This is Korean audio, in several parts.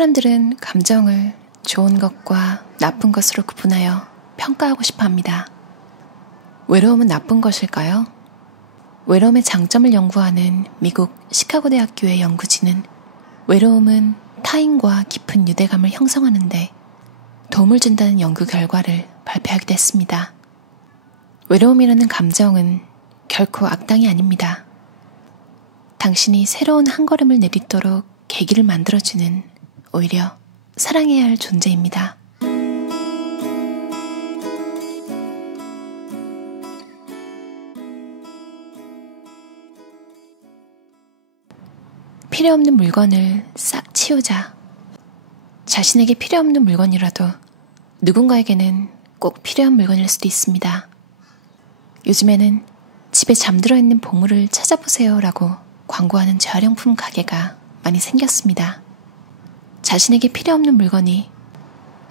사람들은 감정을 좋은 것과 나쁜 것으로 구분하여 평가하고 싶어 합니다. 외로움은 나쁜 것일까요? 외로움의 장점을 연구하는 미국 시카고 대학교의 연구진은 외로움은 타인과 깊은 유대감을 형성하는 데 도움을 준다는 연구 결과를 발표하기도 했습니다. 외로움이라는 감정은 결코 악당이 아닙니다. 당신이 새로운 한 걸음을 내딛도록 계기를 만들어주는 오히려 사랑해야 할 존재입니다. 필요 없는 물건을 싹 치우자. 자신에게 필요 없는 물건이라도 누군가에게는 꼭 필요한 물건일 수도 있습니다. 요즘에는 집에 잠들어 있는 보물을 찾아보세요 라고 광고하는 재활용품 가게가 많이 생겼습니다. 자신에게 필요 없는 물건이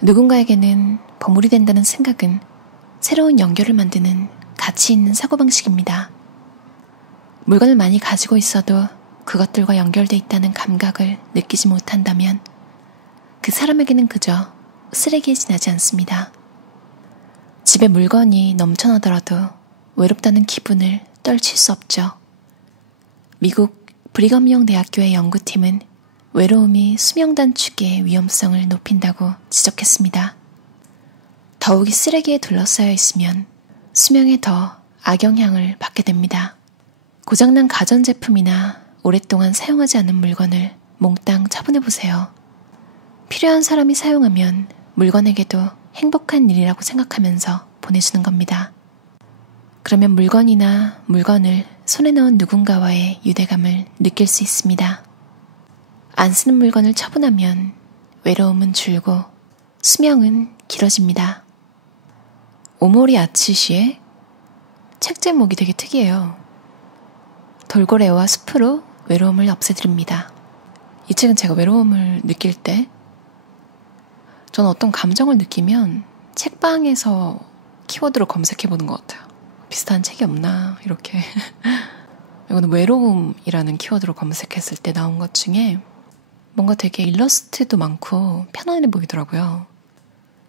누군가에게는 보물이 된다는 생각은 새로운 연결을 만드는 가치 있는 사고방식입니다. 물건을 많이 가지고 있어도 그것들과 연결되어 있다는 감각을 느끼지 못한다면 그 사람에게는 그저 쓰레기에 지나지 않습니다. 집에 물건이 넘쳐나더라도 외롭다는 기분을 떨칠 수 없죠. 미국 브리검영 대학교의 연구팀은 외로움이 수명 단축의 위험성을 높인다고 지적했습니다. 더욱이 쓰레기에 둘러싸여 있으면 수명에 더 악영향을 받게 됩니다. 고장난 가전제품이나 오랫동안 사용하지 않은 물건을 몽땅 처분해보세요. 필요한 사람이 사용하면 물건에게도 행복한 일이라고 생각하면서 보내주는 겁니다. 그러면 물건을 손에 넣은 누군가와의 유대감을 느낄 수 있습니다. 안 쓰는 물건을 처분하면 외로움은 줄고 수명은 길어집니다. 오모리 아츠시의 책 제목이 되게 특이해요. 돌고래와 숲으로 외로움을 없애드립니다. 이 책은 제가 외로움을 느낄 때 저는 어떤 감정을 느끼면 책방에서 키워드로 검색해보는 것 같아요. 비슷한 책이 없나 이렇게. 이거는 외로움이라는 키워드로 검색했을 때 나온 것 중에 뭔가 되게 일러스트도 많고 편안해 보이더라고요.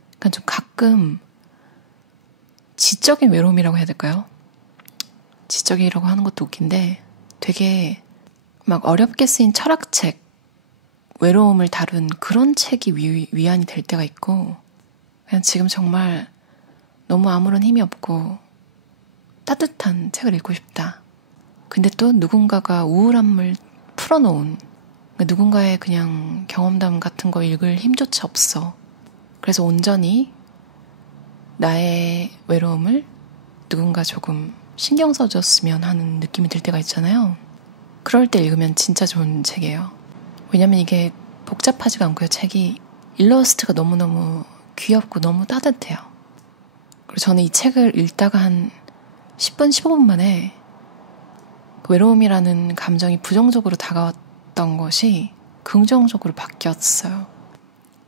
그러니까 좀 가끔 지적인 외로움이라고 해야 될까요? 지적이라고 하는 것도 웃긴데 되게 막 어렵게 쓰인 철학책, 외로움을 다룬 그런 책이 위안이 될 때가 있고 그냥 지금 정말 너무 아무런 힘이 없고 따뜻한 책을 읽고 싶다. 근데 또 누군가가 우울함을 풀어놓은 누군가의 그냥 경험담 같은 거 읽을 힘조차 없어. 그래서 온전히 나의 외로움을 누군가 조금 신경 써줬으면 하는 느낌이 들 때가 있잖아요. 그럴 때 읽으면 진짜 좋은 책이에요. 왜냐면 이게 복잡하지가 않고요. 책이 일러스트가 너무너무 귀엽고 너무 따뜻해요. 그리고 저는 이 책을 읽다가 한 10분, 15분 만에 외로움이라는 감정이 부정적으로 다가왔던 것이 긍정적으로 바뀌었어요.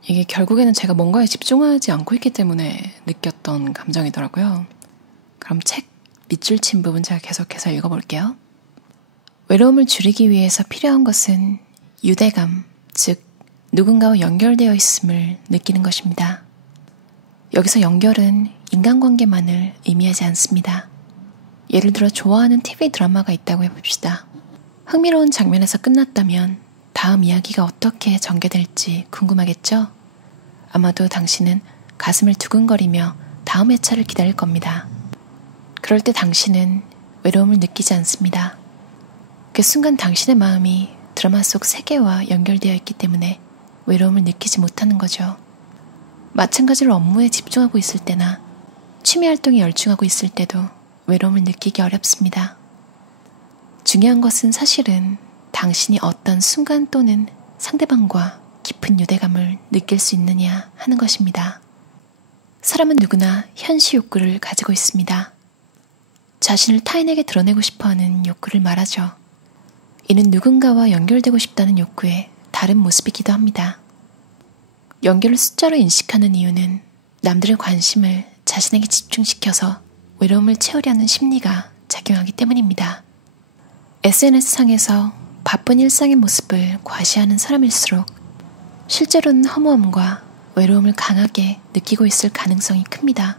이게 결국에는 제가 뭔가에 집중하지 않고 있기 때문에 느꼈던 감정이더라고요. 그럼 책 밑줄 친 부분 제가 계속해서 읽어볼게요. 외로움을 줄이기 위해서 필요한 것은 유대감, 즉 누군가와 연결되어 있음을 느끼는 것입니다. 여기서 연결은 인간관계만을 의미하지 않습니다. 예를 들어 좋아하는 TV 드라마가 있다고 해봅시다. 흥미로운 장면에서 끝났다면 다음 이야기가 어떻게 전개될지 궁금하겠죠? 아마도 당신은 가슴을 두근거리며 다음 회차를 기다릴 겁니다. 그럴 때 당신은 외로움을 느끼지 않습니다. 그 순간 당신의 마음이 드라마 속 세계와 연결되어 있기 때문에 외로움을 느끼지 못하는 거죠. 마찬가지로 업무에 집중하고 있을 때나 취미 활동에 열중하고 있을 때도 외로움을 느끼기 어렵습니다. 중요한 것은 사실은 당신이 어떤 순간 또는 상대방과 깊은 유대감을 느낄 수 있느냐 하는 것입니다. 사람은 누구나 현시 욕구를 가지고 있습니다. 자신을 타인에게 드러내고 싶어하는 욕구를 말하죠. 이는 누군가와 연결되고 싶다는 욕구의 다른 모습이기도 합니다. 연결을 숫자로 인식하는 이유는 남들의 관심을 자신에게 집중시켜서 외로움을 채우려는 심리가 작용하기 때문입니다. SNS상에서 바쁜 일상의 모습을 과시하는 사람일수록 실제로는 허무함과 외로움을 강하게 느끼고 있을 가능성이 큽니다.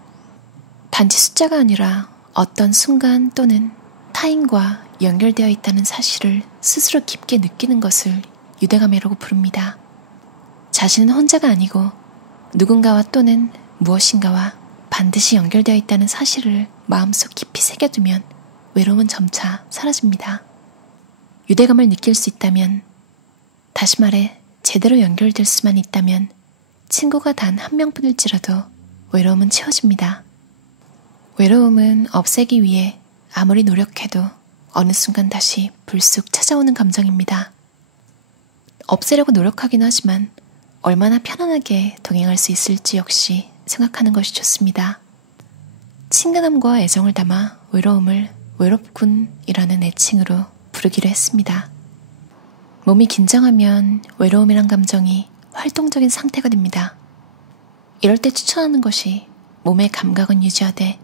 단지 숫자가 아니라 어떤 순간 또는 타인과 연결되어 있다는 사실을 스스로 깊게 느끼는 것을 유대감이라고 부릅니다. 자신은 혼자가 아니고 누군가와 또는 무엇인가와 반드시 연결되어 있다는 사실을 마음속 깊이 새겨두면 외로움은 점차 사라집니다. 유대감을 느낄 수 있다면, 다시 말해 제대로 연결될 수만 있다면 친구가 단 한 명뿐일지라도 외로움은 채워집니다. 외로움은 없애기 위해 아무리 노력해도 어느 순간 다시 불쑥 찾아오는 감정입니다. 없애려고 노력하긴 하지만 얼마나 편안하게 동행할 수 있을지 역시 생각하는 것이 좋습니다. 친근함과 애정을 담아 외로움을 외롭군이라는 애칭으로 부르기로 했습니다. 몸이 긴장하면 외로움이란 감정이 활동적인 상태가 됩니다. 이럴 때 추천하는 것이 몸의 감각은 유지하되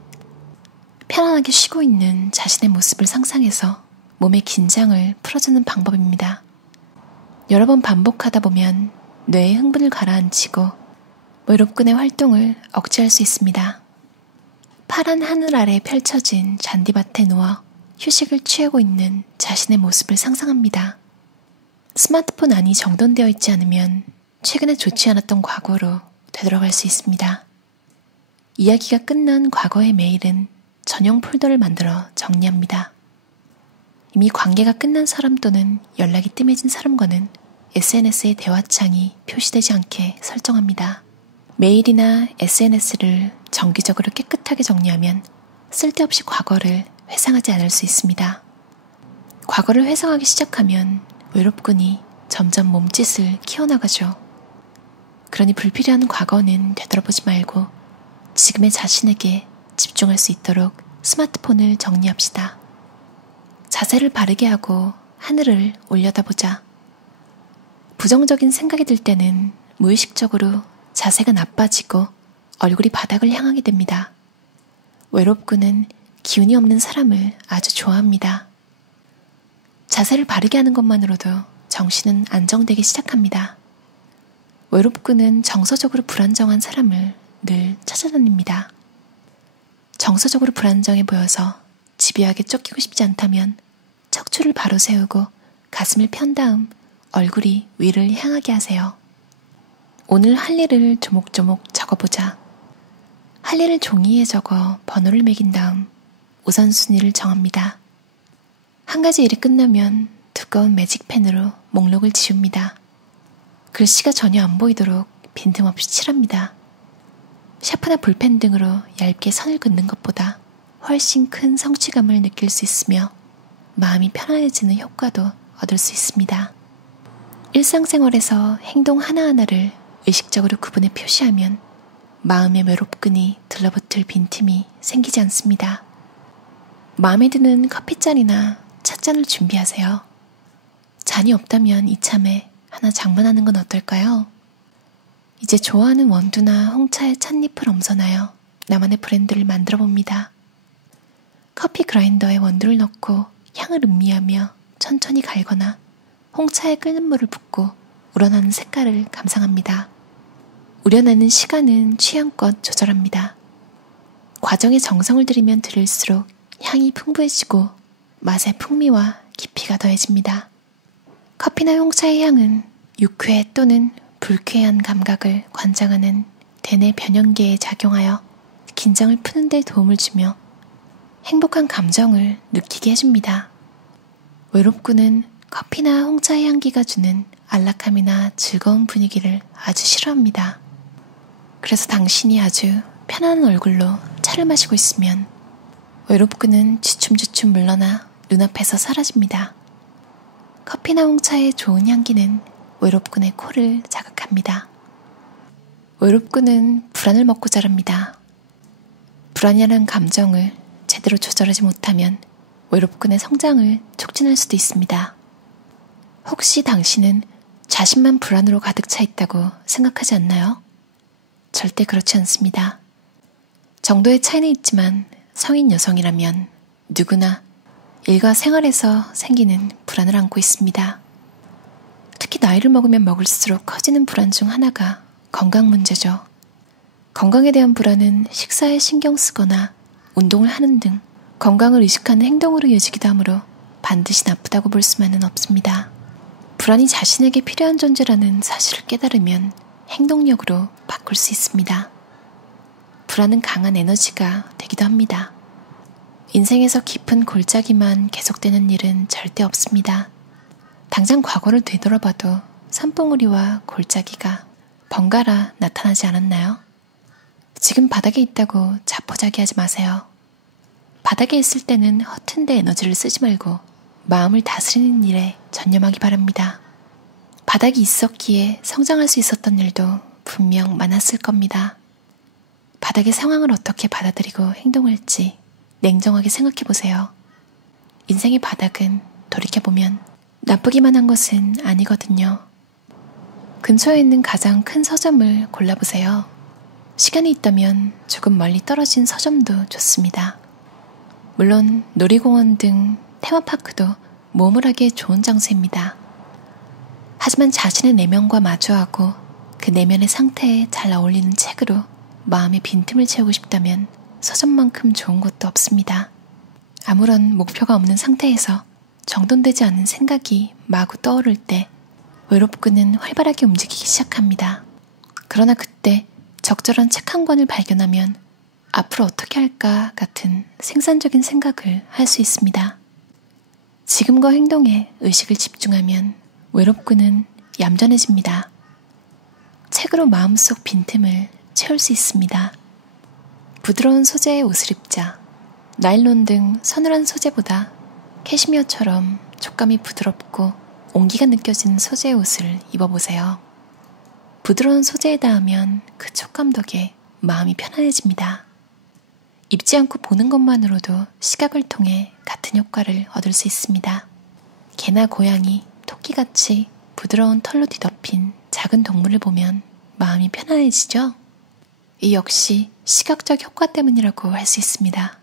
편안하게 쉬고 있는 자신의 모습을 상상해서 몸의 긴장을 풀어주는 방법입니다. 여러 번 반복하다 보면 뇌의 흥분을 가라앉히고 외롭군의 활동을 억제할 수 있습니다. 파란 하늘 아래 펼쳐진 잔디밭에 누워 휴식을 취하고 있는 자신의 모습을 상상합니다. 스마트폰 안이 정돈되어 있지 않으면 최근에 좋지 않았던 과거로 되돌아갈 수 있습니다. 이야기가 끝난 과거의 메일은 전용 폴더를 만들어 정리합니다. 이미 관계가 끝난 사람 또는 연락이 뜸해진 사람과는 SNS의 대화창이 표시되지 않게 설정합니다. 메일이나 SNS를 정기적으로 깨끗하게 정리하면 쓸데없이 과거를 회상하지 않을 수 있습니다. 과거를 회상하기 시작하면 외롭군이 점점 몸짓을 키워나가죠. 그러니 불필요한 과거는 되돌아보지 말고 지금의 자신에게 집중할 수 있도록 스마트폰을 정리합시다. 자세를 바르게 하고 하늘을 올려다보자. 부정적인 생각이 들 때는 무의식적으로 자세가 나빠지고 얼굴이 바닥을 향하게 됩니다. 외롭군은 기운이 없는 사람을 아주 좋아합니다. 자세를 바르게 하는 것만으로도 정신은 안정되기 시작합니다. 외롭군은 정서적으로 불안정한 사람을 늘 찾아다닙니다. 정서적으로 불안정해 보여서 집요하게 쫓기고 싶지 않다면 척추를 바로 세우고 가슴을 편 다음 얼굴이 위를 향하게 하세요. 오늘 할 일을 조목조목 적어보자. 할 일을 종이에 적어 번호를 매긴 다음 우선순위를 정합니다. 한 가지 일이 끝나면 두꺼운 매직펜으로 목록을 지웁니다. 글씨가 전혀 안 보이도록 빈틈없이 칠합니다. 샤프나 볼펜 등으로 얇게 선을 긋는 것보다 훨씬 큰 성취감을 느낄 수 있으며 마음이 편안해지는 효과도 얻을 수 있습니다. 일상생활에서 행동 하나하나를 의식적으로 구분해 표시하면 마음의 외롭군이 들러붙을 빈틈이 생기지 않습니다. 마음에 드는 커피잔이나 찻잔을 준비하세요. 잔이 없다면 이참에 하나 장만하는 건 어떨까요? 이제 좋아하는 원두나 홍차에 찻잎을 엄선하여 나만의 브랜드를 만들어 봅니다. 커피 그라인더에 원두를 넣고 향을 음미하며 천천히 갈거나 홍차에 끓는 물을 붓고 우러나는 색깔을 감상합니다. 우려내는 시간은 취향껏 조절합니다. 과정에 정성을 들이면 들일수록 향이 풍부해지고 맛의 풍미와 깊이가 더해집니다. 커피나 홍차의 향은 유쾌 또는 불쾌한 감각을 관장하는 대뇌 변형계에 작용하여 긴장을 푸는 데 도움을 주며 행복한 감정을 느끼게 해줍니다. 외롭군은 커피나 홍차의 향기가 주는 안락함이나 즐거운 분위기를 아주 싫어합니다. 그래서 당신이 아주 편안한 얼굴로 차를 마시고 있으면 외롭군은 주춤주춤 물러나 눈앞에서 사라집니다. 커피나 홍차의 좋은 향기는 외롭군의 코를 자극합니다. 외롭군은 불안을 먹고 자랍니다. 불안이라는 감정을 제대로 조절하지 못하면 외롭군의 성장을 촉진할 수도 있습니다. 혹시 당신은 자신만 불안으로 가득 차 있다고 생각하지 않나요? 절대 그렇지 않습니다. 정도의 차이는 있지만 성인 여성이라면 누구나 일과 생활에서 생기는 불안을 안고 있습니다. 특히 나이를 먹으면 먹을수록 커지는 불안 중 하나가 건강 문제죠. 건강에 대한 불안은 식사에 신경 쓰거나 운동을 하는 등 건강을 의식하는 행동으로 이어지기도 하므로 반드시 나쁘다고 볼 수만은 없습니다. 불안이 자신에게 필요한 존재라는 사실을 깨달으면 행동력으로 바꿀 수 있습니다. 불안은 강한 에너지가 되기도 합니다. 인생에서 깊은 골짜기만 계속되는 일은 절대 없습니다. 당장 과거를 되돌아봐도 산봉우리와 골짜기가 번갈아 나타나지 않았나요? 지금 바닥에 있다고 자포자기하지 마세요. 바닥에 있을 때는 허튼 데 에너지를 쓰지 말고 마음을 다스리는 일에 전념하기 바랍니다. 바닥이 있었기에 성장할 수 있었던 일도 분명 많았을 겁니다. 바닥의 상황을 어떻게 받아들이고 행동할지 냉정하게 생각해보세요. 인생의 바닥은 돌이켜보면 나쁘기만 한 것은 아니거든요. 근처에 있는 가장 큰 서점을 골라보세요. 시간이 있다면 조금 멀리 떨어진 서점도 좋습니다. 물론 놀이공원 등 테마파크도 모험을 하기에 좋은 장소입니다. 하지만 자신의 내면과 마주하고 그 내면의 상태에 잘 어울리는 책으로 마음의 빈틈을 채우고 싶다면 서점만큼 좋은 곳도 없습니다. 아무런 목표가 없는 상태에서 정돈되지 않은 생각이 마구 떠오를 때 외롭고는 활발하게 움직이기 시작합니다. 그러나 그때 적절한 책 한 권을 발견하면 앞으로 어떻게 할까 같은 생산적인 생각을 할 수 있습니다. 지금과 행동에 의식을 집중하면 외롭고는 얌전해집니다. 책으로 마음속 빈틈을 채울 수 있습니다. 부드러운 소재의 옷을 입자. 나일론 등 서늘한 소재보다 캐시미어처럼 촉감이 부드럽고 온기가 느껴지는 소재의 옷을 입어보세요. 부드러운 소재에 닿으면 그 촉감 덕에 마음이 편안해집니다. 입지 않고 보는 것만으로도 시각을 통해 같은 효과를 얻을 수 있습니다. 개나 고양이, 토끼같이 부드러운 털로 뒤덮인 작은 동물을 보면 마음이 편안해지죠? 이 역시 시각적 효과 때문이라고 할 수 있습니다.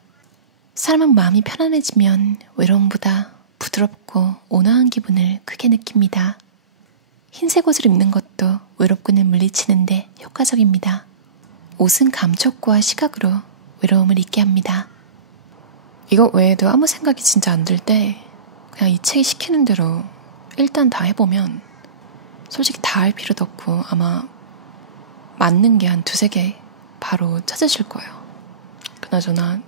사람은 마음이 편안해지면 외로움보다 부드럽고 온화한 기분을 크게 느낍니다. 흰색 옷을 입는 것도 외롭군을 물리치는데 효과적입니다. 옷은 감촉과 시각으로 외로움을 잊게 합니다. 이거 외에도 아무 생각이 진짜 안 들 때 그냥 이 책이 시키는 대로 일단 다 해보면 솔직히 다 할 필요도 없고 아마 맞는 게 한 두세 개 바로 찾으실 거예요. 그나저나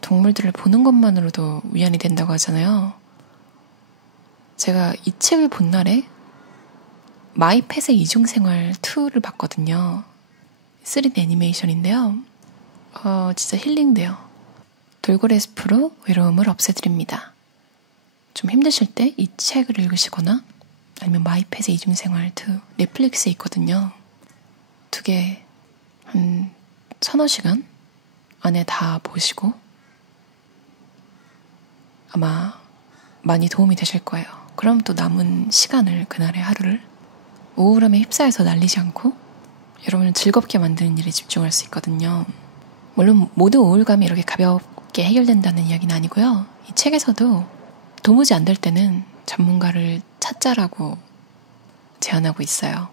동물들을 보는 것만으로도 위안이 된다고 하잖아요. 제가 이 책을 본 날에 마이펫의 이중생활 2를 봤거든요. 3D 애니메이션인데요. 진짜 힐링돼요. 돌고래 숲으로 외로움을 없애드립니다. 좀 힘드실 때 이 책을 읽으시거나 아니면 마이펫의 이중생활 2 넷플릭스에 있거든요. 두 개 한 서너 시간 안에 다 보시고 아마 많이 도움이 되실 거예요. 그럼 또 남은 시간을 그날의 하루를 우울함에 휩싸여서 날리지 않고 여러분을 즐겁게 만드는 일에 집중할 수 있거든요. 물론 모든 우울감이 이렇게 가볍게 해결된다는 이야기는 아니고요. 이 책에서도 도무지 안 될 때는 전문가를 찾자라고 제안하고 있어요.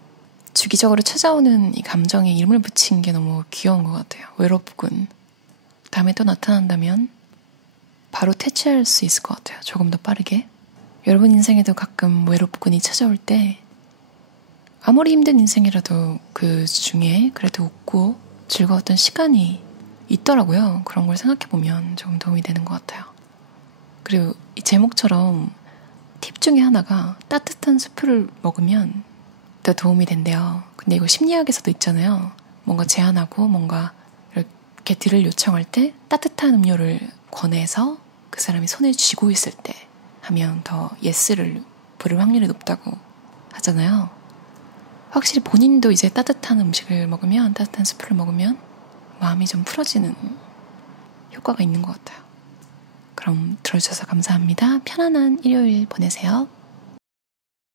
주기적으로 찾아오는 이 감정에 이름을 붙인 게 너무 귀여운 것 같아요. 외롭군. 다음에 또 나타난다면 바로 퇴치할 수 있을 것 같아요. 조금 더 빠르게. 여러분 인생에도 가끔 외롭군이 찾아올 때 아무리 힘든 인생이라도 그 중에 그래도 웃고 즐거웠던 시간이 있더라고요. 그런 걸 생각해보면 조금 도움이 되는 것 같아요. 그리고 이 제목처럼 팁 중에 하나가 따뜻한 수프를 먹으면 더 도움이 된대요. 근데 이거 심리학에서도 있잖아요. 뭔가 제안하고 뭔가 이렇게 딜을 요청할 때 따뜻한 음료를 권해서 그 사람이 손에 쥐고 있을 때 하면 더 예스를 부를 확률이 높다고 하잖아요. 확실히 본인도 이제 따뜻한 음식을 먹으면 따뜻한 수프를 먹으면 마음이 좀 풀어지는 효과가 있는 것 같아요. 그럼 들어주셔서 감사합니다. 편안한 일요일 보내세요.